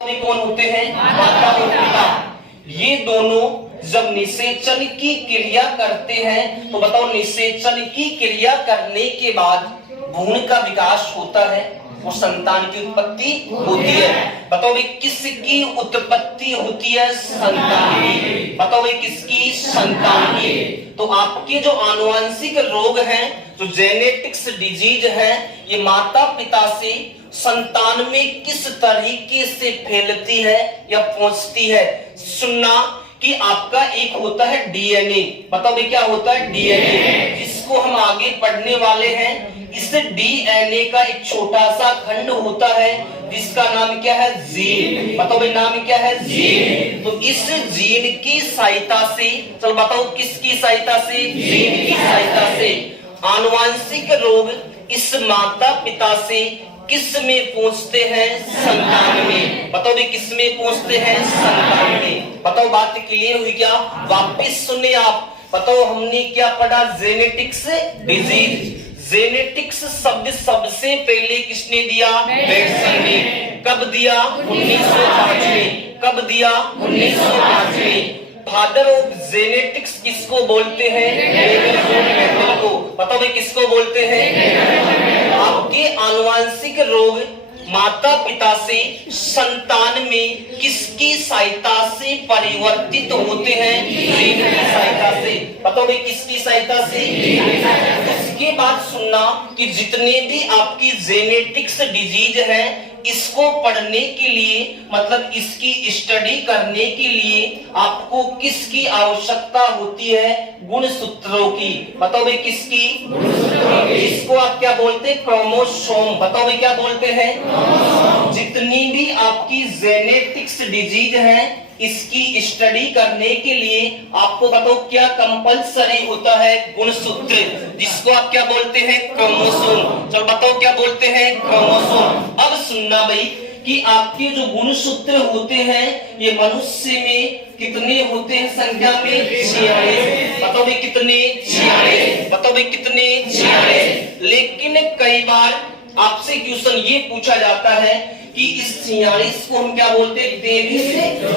कौन होते हैं? माता और पिता। ये दोनों जब निषेचन की क्रिया करते हैं तो बताओ निषेचन की क्रिया करने के बाद भ्रूण का विकास होता है, वो संतान की उत्पत्ति होती है। बताओ भाई किसकी उत्पत्ति होती है? संतान की। बताओ भाई किसकी? संतान की। तो आपके जो आनुवंशिक रोग हैं, जो जेनेटिक्स डिजीज है, ये माता पिता से संतान में किस तरीके से फैलती है या पहुंचती है? सुनना कि आपका एक होता है डीएनए। बताओ भाई क्या होता है? डीएनए, जिसको हम आगे पढ़ने वाले हैं। इस डीएनए का एक छोटा सा खंड होता है जिसका नाम क्या है? जीन। बताओ भाई नाम क्या है? जीन। तो इस जीन की सहायता से, चलो बताओ किसकी सहायता से? जीन की सहायता से आनुवंशिक रोग इस माता पिता से किस में पहुंचते हैं? संतान में। बताओ भाई किस में पहुंचते हैं? संतान में। बताओ बात क्लियर हुई क्या? वापिस सुने आप। बताओ हमने क्या पढ़ा? Genetics disease. जेनेटिक्स शब्द सबसे पहले किसने दिया? बेटसन ने। कब दिया? 1905 में। कब दिया? 1905 में। फादर ऑफ जेनेटिक्स किसको बोलते हैं? मेंडल को। बताओ भाई किसको बोलते हैं? आपके आनुवंशिक रोग माता पिता से संतान में किसकी सहायता से परिवर्तित होते हैं? जीन की सहायता से। बताओ भाई किसकी सहायता से? इसके बाद सुनना कि जितने भी आपकी जेनेटिक्स डिजीज है, इसको पढ़ने के लिए मतलब इसकी स्टडी करने के लिए आपको किसकी आवश्यकता होती है? गुणसूत्रों की। बताओ भाई किसकी? इसको आप क्या बोलते हैं? क्रोमोसोम। बताओ भाई क्या बोलते हैं? जितनी भी आपकी जेनेटिक्स डिजीज है, इसकी स्टडी करने के लिए आपको बताओ क्या कंपलसरी होता है? गुणसूत्र, जिसको आप क्या बोलते हैं? क्रोमोसोम। चलो बताओ क्या बोलते हैं? क्रोमोसोम। अब सुनना भाई कि आपके जो गुणसूत्र होते हैं, ये मनुष्य में कितने होते हैं संख्या में? 46। बताओ भाई कितने? 46। बताओ भाई कितने? 46। लेकिन कई बार आपसे क्वेश्चन ये पूछा जाता है कि इस 46 को हम क्या बोलते हैं? 23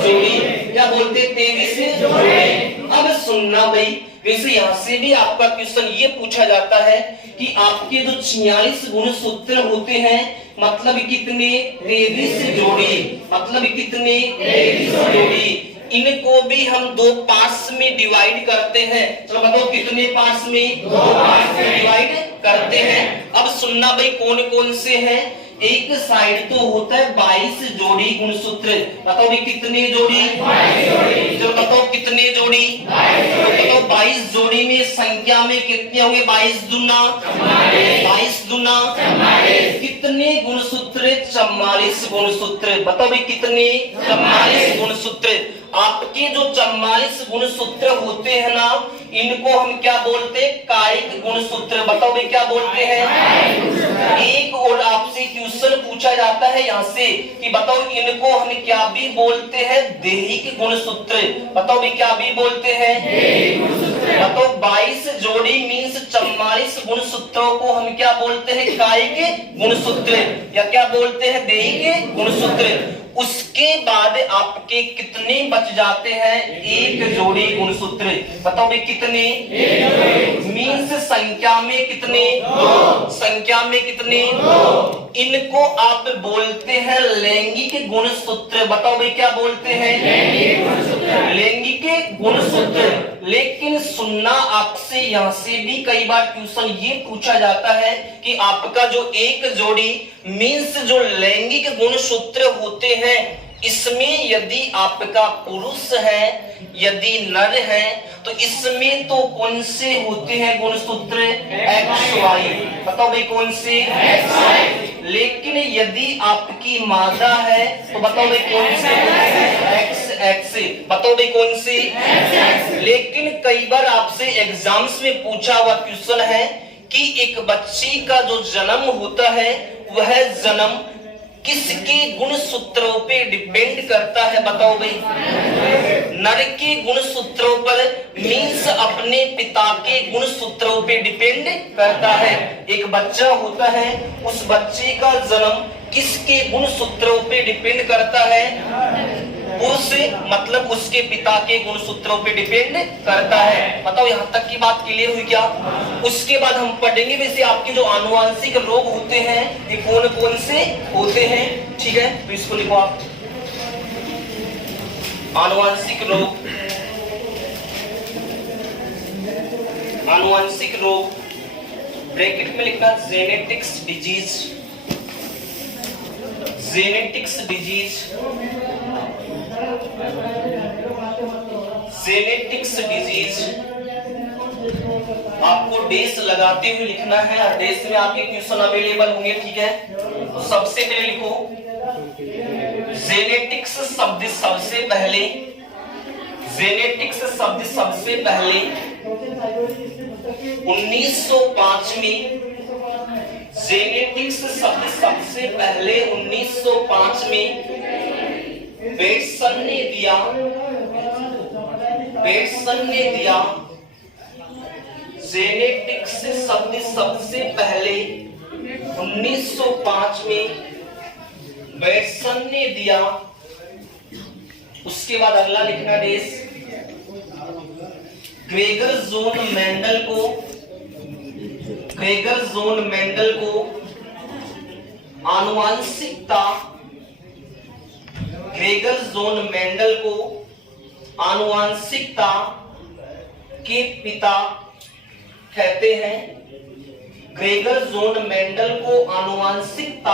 जोड़ी। क्या बोलते हैं? 23 जोड़ी। अब सुनना भाई, वैसे यहाँ से भी आपका क्वेश्चन ये पूछा जाता है कि आपके जो 46 गुणसूत्र होते हैं, मतलब कितने? 23 जोड़ी। मतलब कितने? 23 जोड़ी। इनको भी हम दो पार्ट्स में डिवाइड करते हैं। चलो बताओ कितने पार्ट्स में? दो पार्ट्स में डिवाइड करते हैं। अब सुनना भाई कौन कौन से हैं? एक साइड तो होता है 22 जोड़ी गुणसूत्र। बताओ भाई कितने जोड़ी? 22 जोड़ी। चलो बताओ कितने जोड़ी? 22 जोड़ी। तो 22 जोड़ी में संख्या में कितने होंगे? 22 दूना 22 दूना 44। कितने गुणसूत्र? 44 गुणसूत्र। बताओ भाई कितने? 44 गुणसूत्र। आपके जो 44 गुणसूत्र होते हैं ना, इनको हम क्या बोलते हैं? कायिक गुणसूत्र। बताओ भाई क्या बोलते हैं? एक और आपसे क्वेश्चन पूछा जाता है यहाँ से कि बताओ इनको हम क्या भी बोलते हैं? दैहिक गुणसूत्र। बताओ भाई क्या भी बोलते हैं? बताओ 22 जोड़ी मीन्स 44 गुणसूत्रों को हम क्या बोलते हैं? कायिक गुणसूत्र या क्या बोलते हैं? दैहिक गुणसूत्र। उसके बाद आपके कितने बच जाते हैं? एक जोड़ी गुणसूत्र। बताओ भाई कितने? मीन्स संख्या में कितने? दो। संख्या में कितने? दो। इनको आप बोलते हैं लैंगिक गुणसूत्र। बताओ भाई क्या बोलते हैं? लैंगिक गुणसूत्र। लेकिन सुनना आपसे यहाँ से भी कई बार क्वेश्चन ये पूछा जाता है कि आपका जो एक जोड़ी मीन्स जो लैंगिक गुणसूत्र होते हैं, इसमें यदि आपका पुरुष है, यदि नर है, तो इसमें तो कौन से होते हैं गुणसूत्र? XY। बताओ भाई कौन से? XY। लेकिन यदि आपकी मादा है तो बताओ भाई कौन से? XX। बताओ भाई कौन से? लेकिन कई बार आपसे एग्जाम्स में पूछा हुआ क्वेश्चन है कि एक बच्ची का जो जन्म होता है, वह जन्म किसके गुणसूत्रों पे डिपेंड करता है? बताओ भाई। नर के गुणसूत्रों पर मीन्स अपने पिता के गुणसूत्रों पे डिपेंड करता है। एक बच्चा होता है, उस बच्चे का जन्म किसके गुण सूत्रों पे डिपेंड करता है? पुरुष, मतलब उसके पिता के गुण सूत्रों पे डिपेंड करता है। बताओ यहाँ तक की बात क्लियर हुई क्या? उसके बाद हम पढ़ेंगे वैसे आपके जो आनुवांशिक रोग होते हैं ये कौन कौन से होते हैं, ठीक है? तो इसको लिखो आप, आनुवांशिक रोग। आनुवांशिक रोग ब्रैकेट में लिखना genetics disease, genetics disease, genetics disease. आपको डेस लगाते हुए लिखना है और डेस में आपके क्वेश्चन अवेलेबल होंगे, ठीक है? तो सबसे पहले लिखो जेनेटिक्स शब्द सबसे पहले, जेनेटिक्स शब्द सबसे पहले 1905 में, जेनेटिक्स शब्द सबसे पहले 1905 में बेटसन ने दिया, बेटसन ने दिया। जेनेटिक्स शब्द सबसे पहले 1905 में बेटसन ने दिया। उसके बाद अगला लिखना डेस, ग्रेगर जोन मेंडल को, ग्रेगर जोन मेंडल को आनुवांशिकता, ग्रेगर जोन मेंडल को आनुवांशिकता के पिता कहते हैं। ग्रेगर जोन मेंडल को आनुवांशिकता